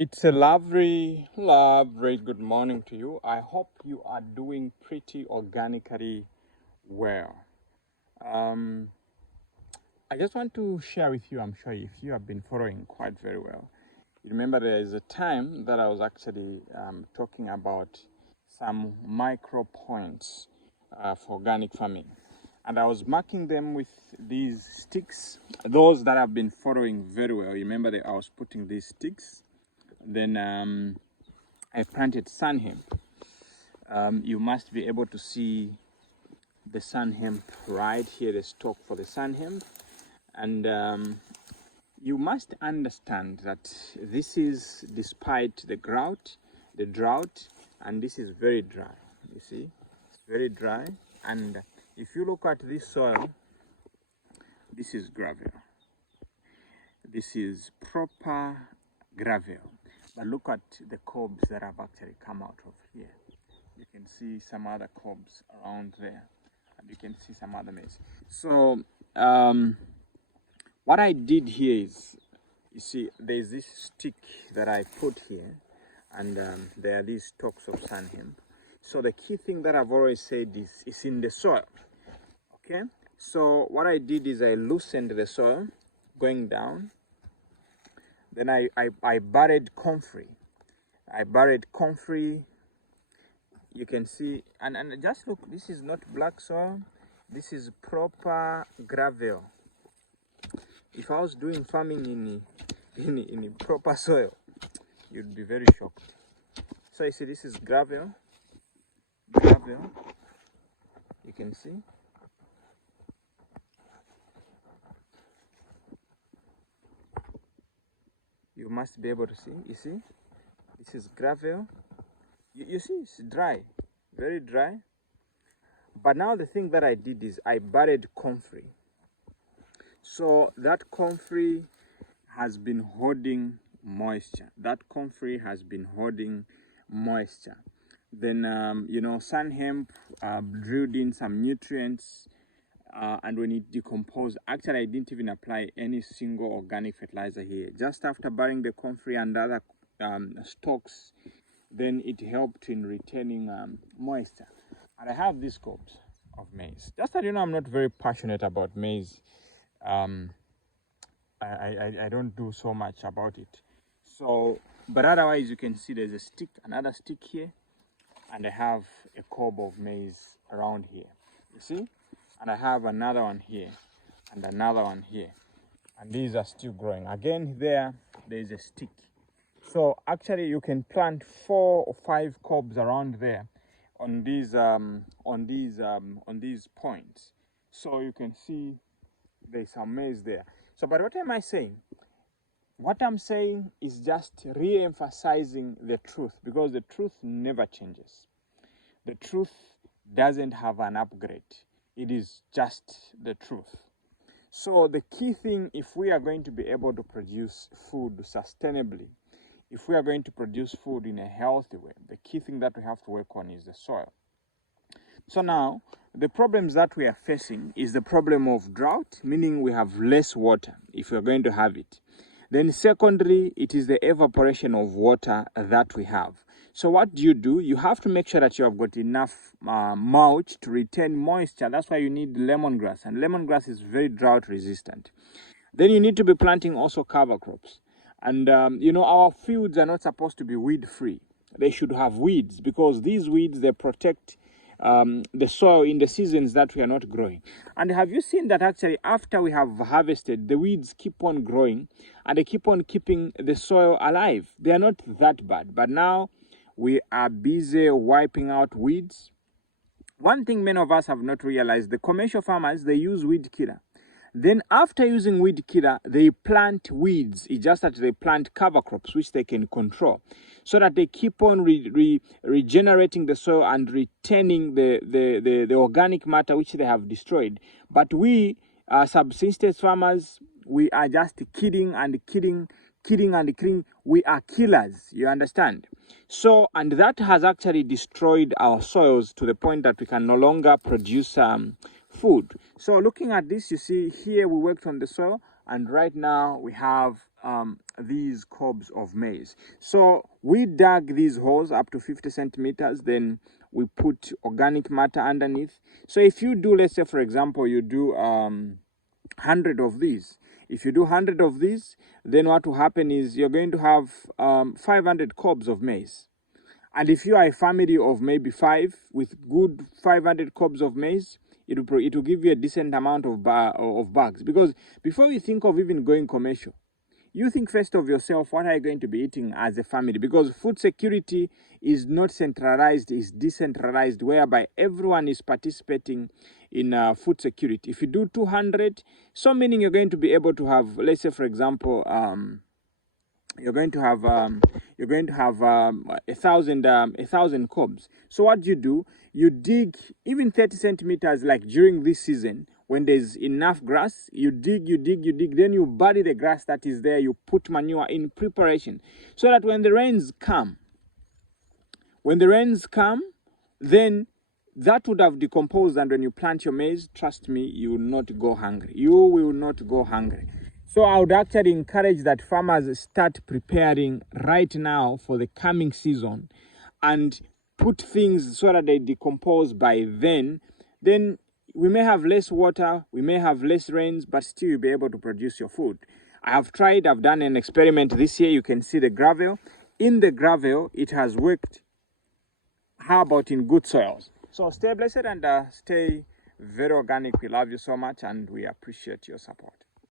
It's a lovely good morning to you. I hope you are doing pretty organically well. Um, I just want to share with you, I'm sure if you have been following quite very well. You remember there is a time that I was actually talking about some micro points for organic farming. And I was marking them with these sticks. Those that have been following very well, you remember that I was putting these sticks. Then I planted sun hemp. You must be able to see the sun hemp right here, the stalk for the sun hemp. And you must understand that this is despite the drought, and this is very dry. You see, it's very dry. And if you look at this soil, this is gravel. This is proper gravel. But look at the cobs that have actually come out of here. You can see some other cobs around there, and you can see some other maize. So what I did here is, you see, there's this stick that I put here, and there are these stalks of sun hemp. So the key thing that I've always said is in the soil. Okay, so what I did is I loosened the soil going down. Then I buried comfrey. You can see, and just look, this is not black soil, this is proper gravel. If I was doing farming in proper soil, you'd be very shocked. So you see, this is gravel. You can see. You must be able to see. You see, this is gravel. You see, it's dry, very dry. But now the thing that I did is I buried comfrey. So that comfrey has been holding moisture. Then, sun hemp drilled in some nutrients. And when it decomposed, actually I didn't even apply any single organic fertilizer here. Just after burying the comfrey and other stalks, then it helped in retaining moisture. And I have these cobs of maize. Just that I'm not very passionate about maize. I don't do so much about it. So, but otherwise you can see there's a stick, another stick here, and I have a cob of maize around here. You see? And I have another one here and another one here, and these are still growing. Again, there's a stick. So actually you can plant 4 or 5 cobs around there on these points. So you can see there's some maize there. So, but what am I saying? What I'm saying is just re-emphasizing the truth, because the truth never changes. The truth doesn't have an upgrade. It is just the truth. So the key thing, if we are going to be able to produce food sustainably, if we are going to produce food in a healthy way, the key thing that we have to work on is the soil. So now, the problems that we are facing is the problem of drought, meaning we have less water if we are going to have it. Then secondly, it is the evaporation of water that we have. So what do? You have to make sure that you have got enough mulch to retain moisture. That's why you need lemongrass, and lemongrass is very drought resistant. Then you need to be planting also cover crops. And our fields are not supposed to be weed free. They should have weeds, because these weeds, they protect the soil in the seasons that we are not growing. And have you seen that actually after we have harvested, the weeds keep on growing and they keep on keeping the soil alive? They are not that bad, but now we are busy wiping out weeds. One thing many of us have not realized, the commercial farmers, they use weed killer. Then after using weed killer, they plant weeds. It's just that they plant cover crops, which they can control, so that they keep on regenerating the soil and retaining the organic matter which they have destroyed. But we, subsistence farmers, we are just kidding. We are killers, you understand? So, and that has actually destroyed our soils to the point that we can no longer produce food. So looking at this, you see here we worked on the soil, and right now we have these cobs of maize. So we dug these holes up to 50 centimeters, then we put organic matter underneath. So if you do, let's say for example, you do 100 of these. If you do 100 of these, then what will happen is you're going to have 500 cobs of maize. And if you are a family of maybe 5 with good 500 cobs of maize, it will give you a decent amount of bags. Because before you think of even going commercial, you think first of yourself, what are you going to be eating as a family? Because food security is not centralized, it's decentralized, whereby everyone is participating in food security. If you do 200, so meaning you're going to be able to have, let's say for example, you're going to have 1,000 cobs. So what do? You dig even 30 centimeters, like during this season when there's enough grass. You dig, then you bury the grass that is there. You put manure in preparation so that when the rains come, then that would have decomposed, and when you plant your maize, trust me, you will not go hungry. You will not go hungry. So I would actually encourage that farmers start preparing right now for the coming season and put things so that they decompose by then. Then we may have less water, we may have less rains, but still you'll be able to produce your food. I've done an experiment this year. You can see the gravel. In the gravel, it has worked. How about in good soils? So stay blessed and stay very organic. We love you so much and we appreciate your support.